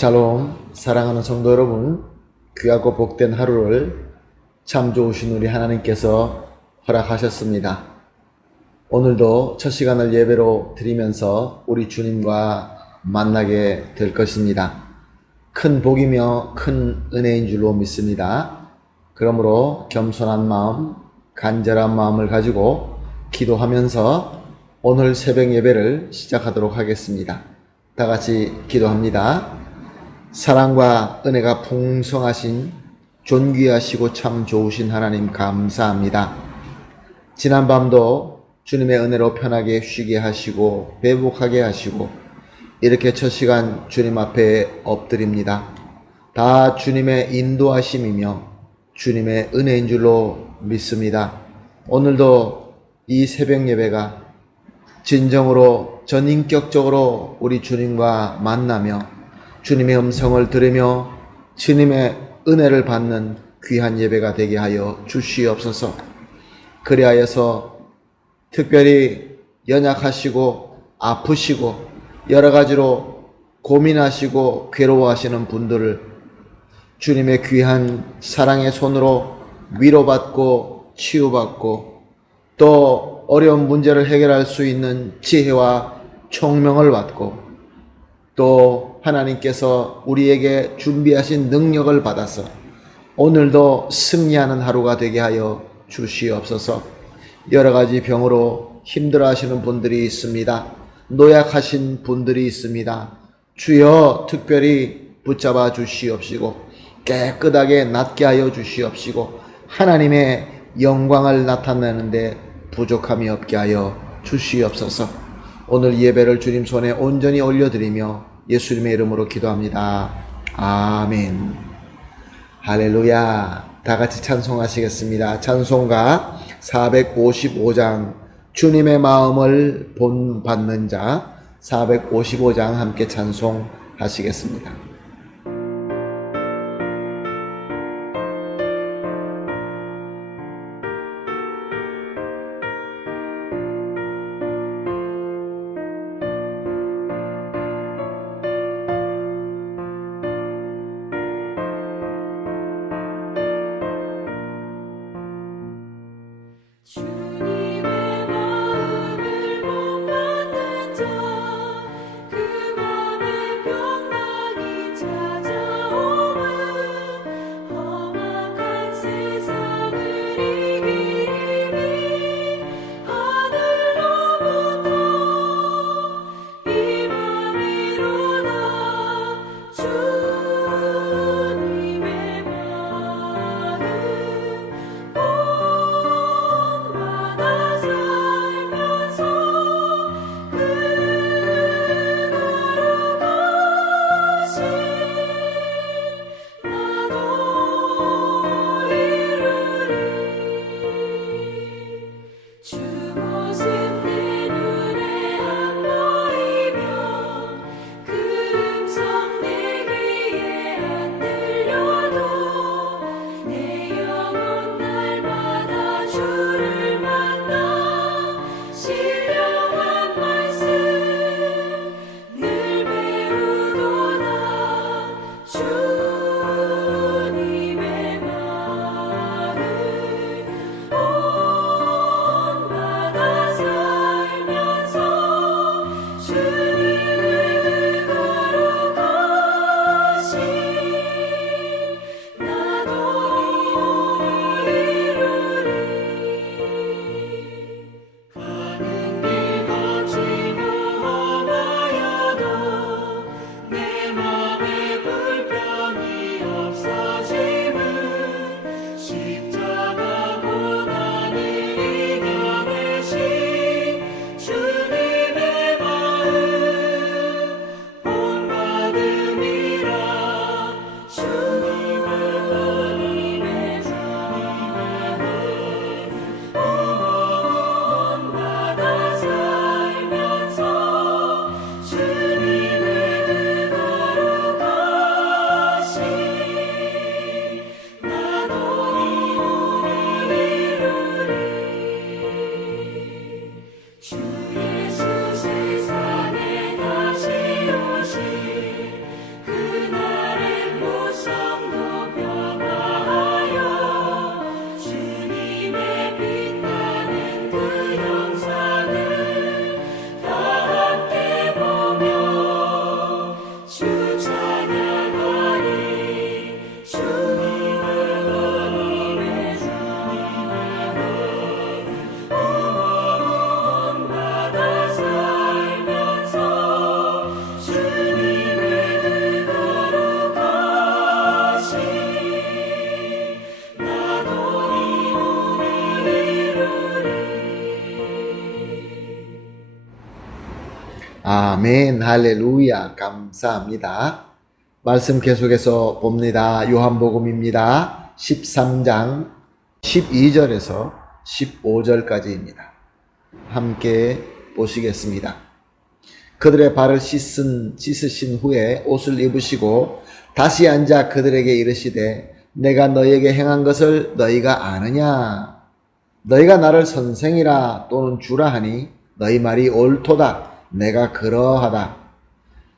샬롬, 사랑하는 성도 여러분, 귀하고 복된 하루를 참 좋으신 우리 하나님께서 허락하셨습니다. 오늘도 첫 시간을 예배로 드리면서 우리 주님과 만나게 될 것입니다. 큰 복이며 큰 은혜인 줄로 믿습니다. 그러므로 겸손한 마음, 간절한 마음을 가지고 기도하면서 오늘 새벽 예배를 시작하도록 하겠습니다. 다 같이 기도합니다. 사랑과 은혜가 풍성하신 존귀하시고 참 좋으신 하나님 감사합니다. 지난밤도 주님의 은혜로 편하게 쉬게 하시고 회복하게 하시고 이렇게 첫 시간 주님 앞에 엎드립니다. 다 주님의 인도하심이며 주님의 은혜인 줄로 믿습니다. 오늘도 이 새벽 예배가 진정으로 전인격적으로 우리 주님과 만나며 주님의 음성을 들으며 주님의 은혜를 받는 귀한 예배가 되게 하여 주시옵소서. 그리하여서 특별히 연약하시고 아프시고 여러 가지로 고민하시고 괴로워하시는 분들을 주님의 귀한 사랑의 손으로 위로받고 치유받고 또 어려운 문제를 해결할 수 있는 지혜와 총명을 받고 또 하나님께서 우리에게 준비하신 능력을 받아서 오늘도 승리하는 하루가 되게 하여 주시옵소서. 여러 가지 병으로 힘들어하시는 분들이 있습니다. 노약하신 분들이 있습니다. 주여 특별히 붙잡아 주시옵시고 깨끗하게 낫게 하여 주시옵시고 하나님의 영광을 나타내는데 부족함이 없게 하여 주시옵소서. 오늘 예배를 주님 손에 온전히 올려드리며 예수님의 이름으로 기도합니다. 아멘. 할렐루야. 다 같이 찬송하시겠습니다. 찬송가 455장 주님의 마음을 본받는 자 455장 함께 찬송하시겠습니다. 주님의 마음을 본받는 자 그 맘에 평강이 아멘, 할렐루야, 감사합니다. 말씀 계속해서 봅니다. 요한복음입니다. 13장 12절에서 15절까지입니다. 함께 보시겠습니다. 그들의 발을 씻으신 후에 옷을 입으시고 다시 앉아 그들에게 이르시되 내가 너희에게 행한 것을 너희가 아느냐? 너희가 나를 선생이라 또는 주라 하니 너희 말이 옳도다. 내가 그러하다.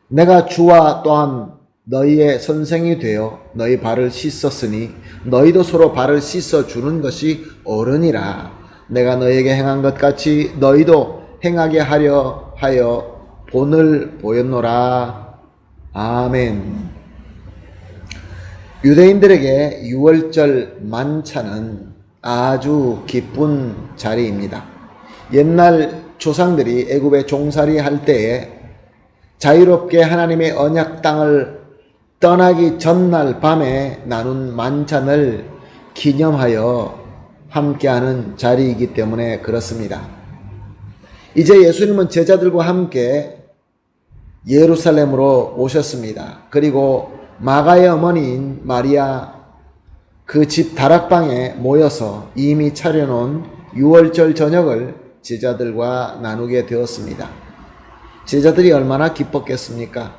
내가 주와 또한 너희의 선생이 되어 너희 발을 씻었으니 너희도 서로 발을 씻어 주는 것이 옳으니라. 내가 너희에게 행한 것 같이 너희도 행하게 하려 하여 본을 보였노라. 아멘. 유대인들에게 유월절 만찬은 아주 기쁜 자리입니다. 옛날 조상들이 애굽에 종살이 할 때에 자유롭게 하나님의 언약 땅을 떠나기 전날 밤에 나눈 만찬을 기념하여 함께하는 자리이기 때문에 그렇습니다. 이제 예수님은 제자들과 함께 예루살렘으로 오셨습니다. 그리고 마가의 어머니인 마리아 그 집 다락방에 모여서 이미 차려놓은 유월절 저녁을 제자들과 나누게 되었습니다. 제자들이 얼마나 기뻤겠습니까?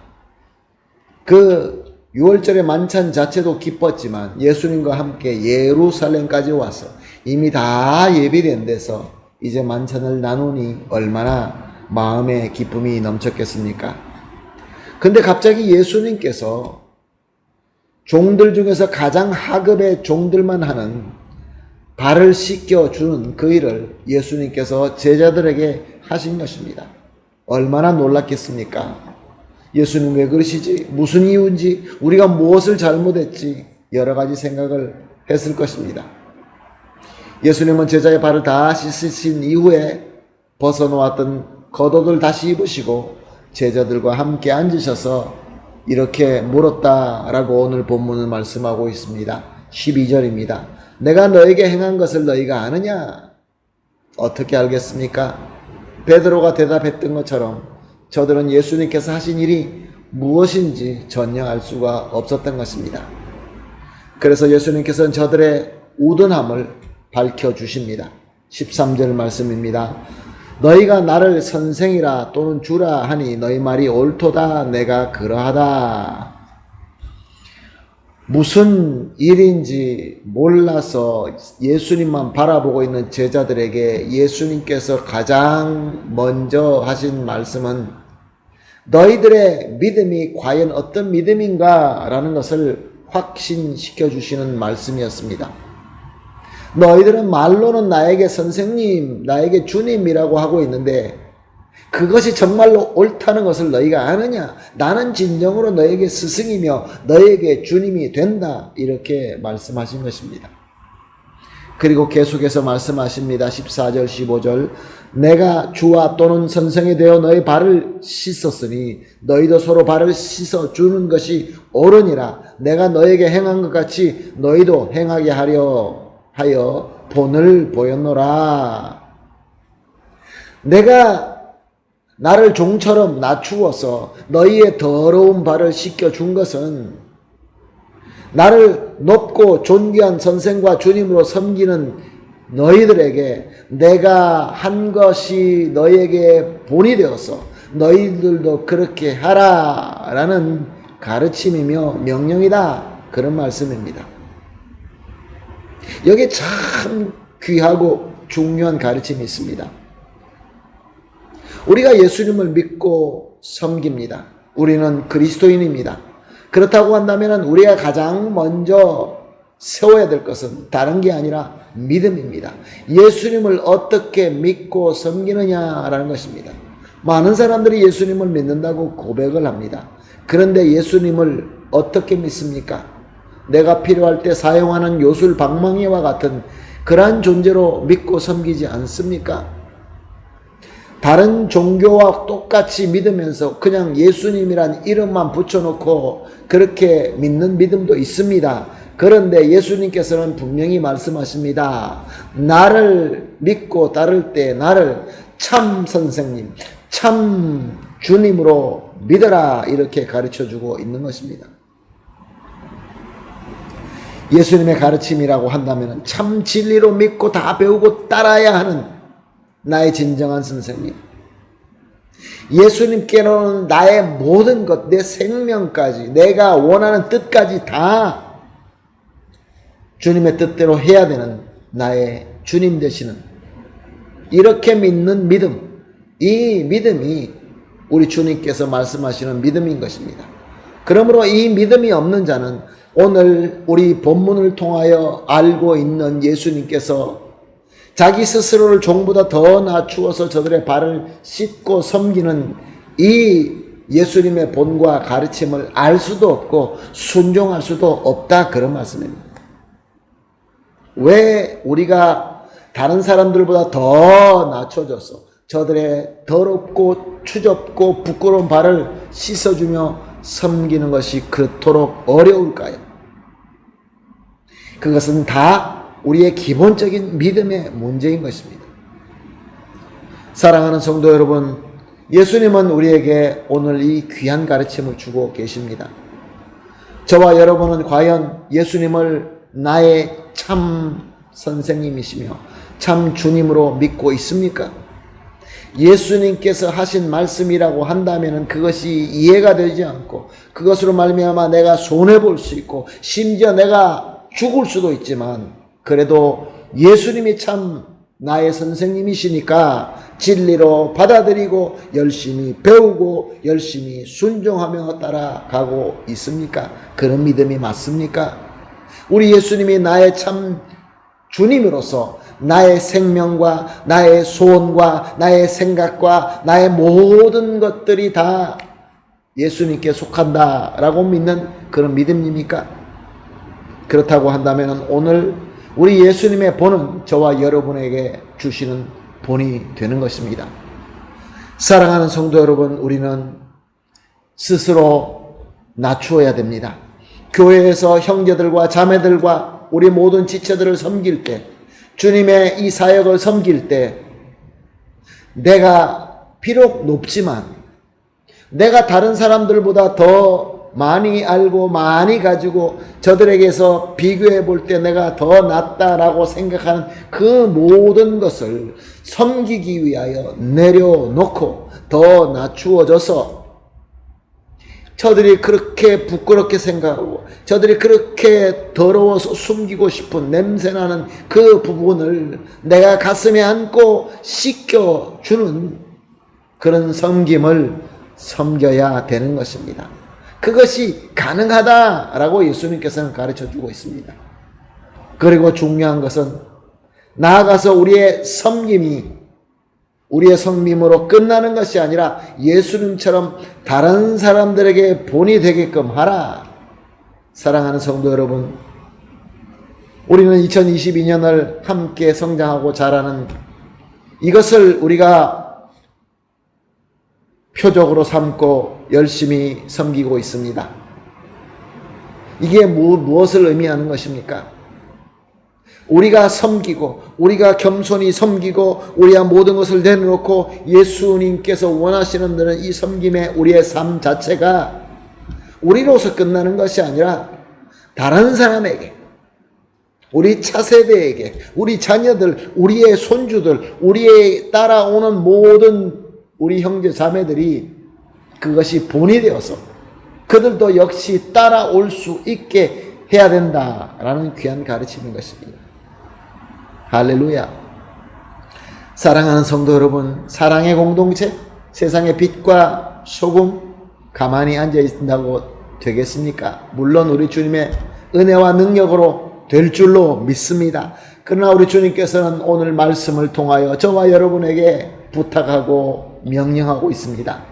그 유월절의 만찬 자체도 기뻤지만 예수님과 함께 예루살렘까지 와서 이미 다 예비된 데서 이제 만찬을 나누니 얼마나 마음에 기쁨이 넘쳤겠습니까? 근데 갑자기 예수님께서 종들 중에서 가장 하급의 종들만 하는 발을 씻겨주는 그 일을 예수님께서 제자들에게 하신 것입니다. 얼마나 놀랐겠습니까? 예수님 왜 그러시지? 무슨 이유인지? 우리가 무엇을 잘못했지? 여러 가지 생각을 했을 것입니다. 예수님은 제자의 발을 다 씻으신 이후에 벗어놓았던 겉옷을 다시 입으시고 제자들과 함께 앉으셔서 이렇게 물었다라고 오늘 본문은 말씀하고 있습니다. 12절입니다. 내가 너에게 행한 것을 너희가 아느냐? 어떻게 알겠습니까? 베드로가 대답했던 것처럼 저들은 예수님께서 하신 일이 무엇인지 전혀 알 수가 없었던 것입니다. 그래서 예수님께서는 저들의 우둔함을 밝혀주십니다. 13절 말씀입니다. 너희가 나를 선생이라 또는 주라 하니 너희 말이 옳도다. 내가 그러하다. 무슨 일인지 몰라서 예수님만 바라보고 있는 제자들에게 예수님께서 가장 먼저 하신 말씀은 너희들의 믿음이 과연 어떤 믿음인가 라는 것을 확신시켜 주시는 말씀이었습니다. 너희들은 말로는 나에게 선생님, 나에게 주님이라고 하고 있는데 그것이 정말로 옳다는 것을 너희가 아느냐? 나는 진정으로 너에게 스승이며 너에게 주님이 된다. 이렇게 말씀하신 것입니다. 그리고 계속해서 말씀하십니다. 14절 15절 내가 주와 또는 선생이 되어 너희 발을 씻었으니 너희도 서로 발을 씻어 주는 것이 옳으니라. 내가 너에게 행한 것 같이 너희도 행하게 하려 하여 본을 보였노라. 내가 나를 종처럼 낮추어서 너희의 더러운 발을 씻겨준 것은 나를 높고 존귀한 선생과 주님으로 섬기는 너희들에게 내가 한 것이 너희에게 본이 되어서 너희들도 그렇게 하라라는 가르침이며 명령이다. 그런 말씀입니다. 여기에 참 귀하고 중요한 가르침이 있습니다. 우리가 예수님을 믿고 섬깁니다. 우리는 그리스도인입니다. 그렇다고 한다면 우리가 가장 먼저 세워야 될 것은 다른 게 아니라 믿음입니다. 예수님을 어떻게 믿고 섬기느냐라는 것입니다. 많은 사람들이 예수님을 믿는다고 고백을 합니다. 그런데 예수님을 어떻게 믿습니까? 내가 필요할 때 사용하는 요술 방망이와 같은 그러한 존재로 믿고 섬기지 않습니까? 다른 종교와 똑같이 믿으면서 그냥 예수님이란 이름만 붙여놓고 그렇게 믿는 믿음도 있습니다. 그런데 예수님께서는 분명히 말씀하십니다. 나를 믿고 따를 때 나를 참 선생님, 참 주님으로 믿어라 이렇게 가르쳐주고 있는 것입니다. 예수님의 가르침이라고 한다면 참 진리로 믿고 다 배우고 따라야 하는 나의 진정한 선생님. 예수님께로는 나의 모든 것, 내 생명까지, 내가 원하는 뜻까지 다 주님의 뜻대로 해야 되는 나의 주님 되시는 이렇게 믿는 믿음, 이 믿음이 우리 주님께서 말씀하시는 믿음인 것입니다. 그러므로 이 믿음이 없는 자는 오늘 우리 본문을 통하여 알고 있는 예수님께서 자기 스스로를 종보다 더 낮추어서 저들의 발을 씻고 섬기는 이 예수님의 본과 가르침을 알 수도 없고 순종할 수도 없다, 그런 말씀입니다. 왜 우리가 다른 사람들보다 더 낮춰져서 저들의 더럽고 추접고 부끄러운 발을 씻어주며 섬기는 것이 그토록 어려울까요? 그것은 다 우리의 기본적인 믿음의 문제인 것입니다. 사랑하는 성도 여러분, 예수님은 우리에게 오늘 이 귀한 가르침을 주고 계십니다. 저와 여러분은 과연 예수님을 나의 참 선생님이시며 참 주님으로 믿고 있습니까? 예수님께서 하신 말씀이라고 한다면 그것이 이해가 되지 않고 그것으로 말미암아 내가 손해볼 수 있고 심지어 내가 죽을 수도 있지만 그래도 예수님이 참 나의 선생님이시니까 진리로 받아들이고 열심히 배우고 열심히 순종하며 따라가고 있습니까? 그런 믿음이 맞습니까? 우리 예수님이 나의 참 주님으로서 나의 생명과 나의 소원과 나의 생각과 나의 모든 것들이 다 예수님께 속한다라고 믿는 그런 믿음입니까? 그렇다고 한다면 오늘 우리 예수님의 본은 저와 여러분에게 주시는 본이 되는 것입니다. 사랑하는 성도 여러분, 우리는 스스로 낮추어야 됩니다. 교회에서 형제들과 자매들과 우리 모든 지체들을 섬길 때, 주님의 이 사역을 섬길 때 내가 비록 높지만 내가 다른 사람들보다 더 많이 알고 많이 가지고 저들에게서 비교해 볼 때 내가 더 낫다라고 생각하는 그 모든 것을 섬기기 위하여 내려놓고 더 낮추어져서 저들이 그렇게 부끄럽게 생각하고 저들이 그렇게 더러워서 숨기고 싶은 냄새나는 그 부분을 내가 가슴에 안고 씻겨주는 그런 섬김을 섬겨야 되는 것입니다. 그것이 가능하다라고 예수님께서는 가르쳐주고 있습니다. 그리고 중요한 것은 나아가서 우리의 섬김으로 끝나는 것이 아니라 예수님처럼 다른 사람들에게 본이 되게끔 하라. 사랑하는 성도 여러분, 우리는 2022년을 함께 성장하고 자라는 이것을 우리가 표적으로 삼고 열심히 섬기고 있습니다. 이게 무엇을 의미하는 것입니까? 우리가 섬기고 우리가 겸손히 섬기고 우리가 모든 것을 내놓고 예수님께서 원하시는 대로 이 섬김의 우리의 삶 자체가 우리로서 끝나는 것이 아니라 다른 사람에게, 우리 차세대에게, 우리 자녀들, 우리의 손주들, 우리의 따라오는 모든 우리 형제 자매들이 그것이 본이 되어서 그들도 역시 따라올 수 있게 해야 된다라는 귀한 가르침인 것입니다. 할렐루야. 사랑하는 성도 여러분, 사랑의 공동체, 세상의 빛과 소금 가만히 앉아 있다고 되겠습니까? 물론 우리 주님의 은혜와 능력으로 될 줄로 믿습니다. 그러나 우리 주님께서는 오늘 말씀을 통하여 저와 여러분에게 부탁하고 명령하고 있습니다.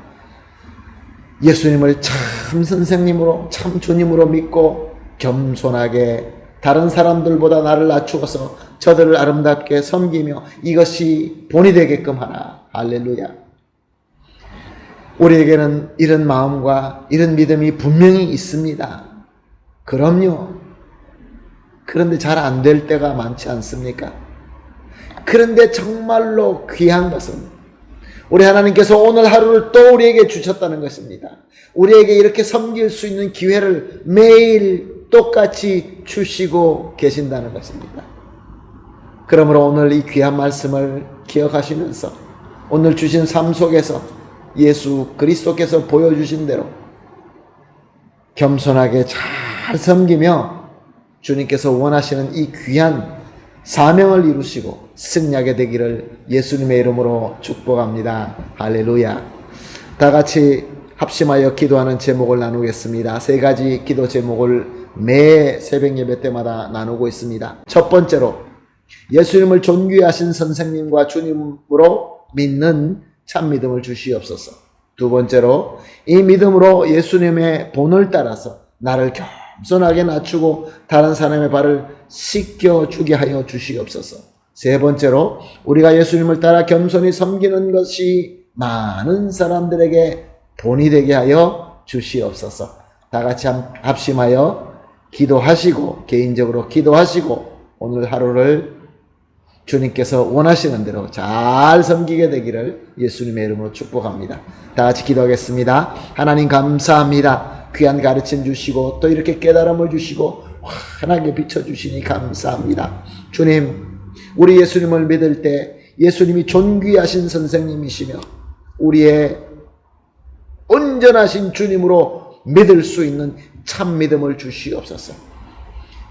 예수님을 참 선생님으로, 참 주님으로 믿고 겸손하게 다른 사람들보다 나를 낮추어서 저들을 아름답게 섬기며 이것이 본이 되게끔 하라. 할렐루야. 우리에게는 이런 마음과 이런 믿음이 분명히 있습니다. 그럼요. 그런데 잘 안 될 때가 많지 않습니까? 그런데 정말로 귀한 것은 우리 하나님께서 오늘 하루를 또 우리에게 주셨다는 것입니다. 우리에게 이렇게 섬길 수 있는 기회를 매일 똑같이 주시고 계신다는 것입니다. 그러므로 오늘 이 귀한 말씀을 기억하시면서 오늘 주신 삶 속에서 예수 그리스도께서 보여주신 대로 겸손하게 잘 섬기며 주님께서 원하시는 이 귀한 사명을 이루시고 승리하게 되기를 예수님의 이름으로 축복합니다. 할렐루야. 다 같이 합심하여 기도하는 제목을 나누겠습니다. 세 가지 기도 제목을 매 새벽 예배 때마다 나누고 있습니다. 첫 번째로 예수님을 존귀하신 선생님과 주님으로 믿는 참 믿음을 주시옵소서. 두 번째로 이 믿음으로 예수님의 본을 따라서 나를 겸손하게 낮추고 다른 사람의 발을 씻겨주게 하여 주시옵소서. 세 번째로 우리가 예수님을 따라 겸손히 섬기는 것이 많은 사람들에게 본이 되게 하여 주시옵소서. 다 같이 합심하여 기도하시고 개인적으로 기도하시고 오늘 하루를 주님께서 원하시는 대로 잘 섬기게 되기를 예수님의 이름으로 축복합니다. 다 같이 기도하겠습니다. 하나님 감사합니다. 귀한 가르침 주시고 또 이렇게 깨달음을 주시고 환하게 비춰주시니 감사합니다. 주님, 우리 예수님을 믿을 때 예수님이 존귀하신 선생님이시며 우리의 온전하신 주님으로 믿을 수 있는 참 믿음을 주시옵소서.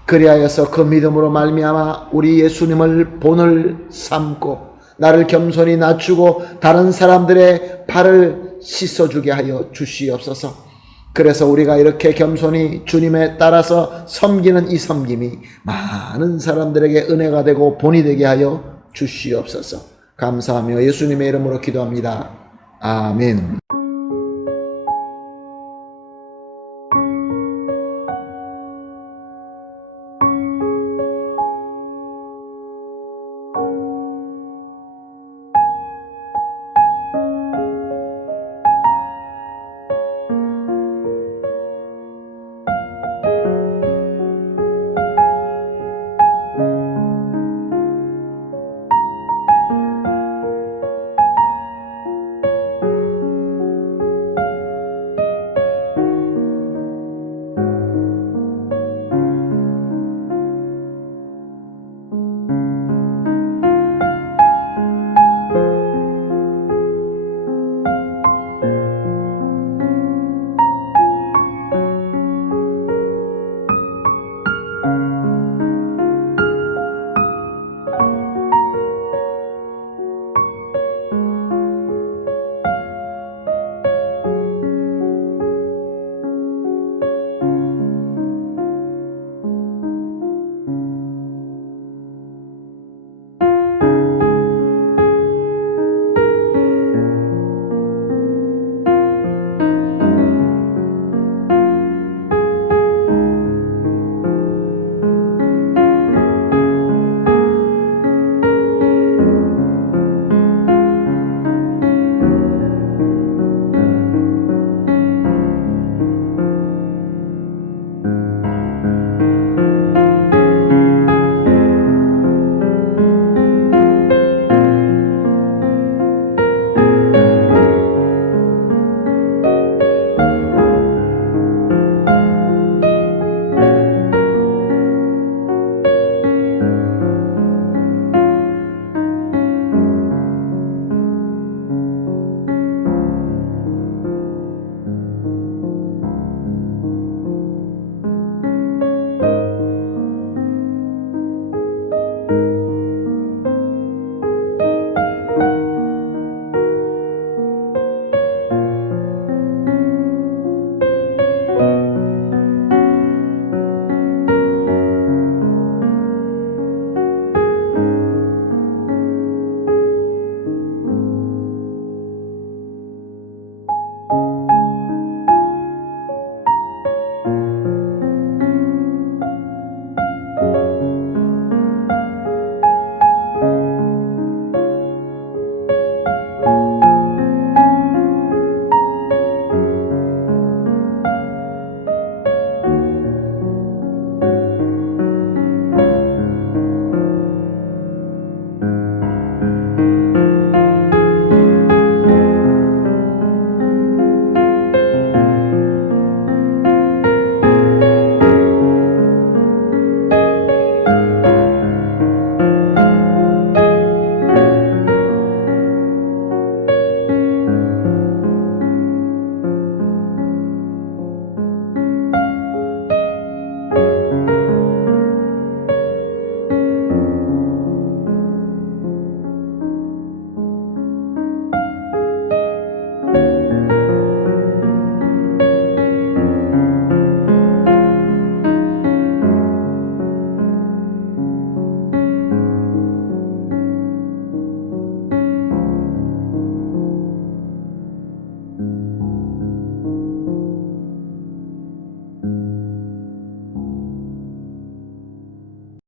그리하여서 그 믿음으로 말미암아 우리 예수님을 본을 삼고 나를 겸손히 낮추고 다른 사람들의 발을 씻어주게 하여 주시옵소서. 그래서 우리가 이렇게 겸손히 주님에 따라서 섬기는 이 섬김이 많은 사람들에게 은혜가 되고 본이 되게 하여 주시옵소서. 감사하며 예수님의 이름으로 기도합니다. 아멘.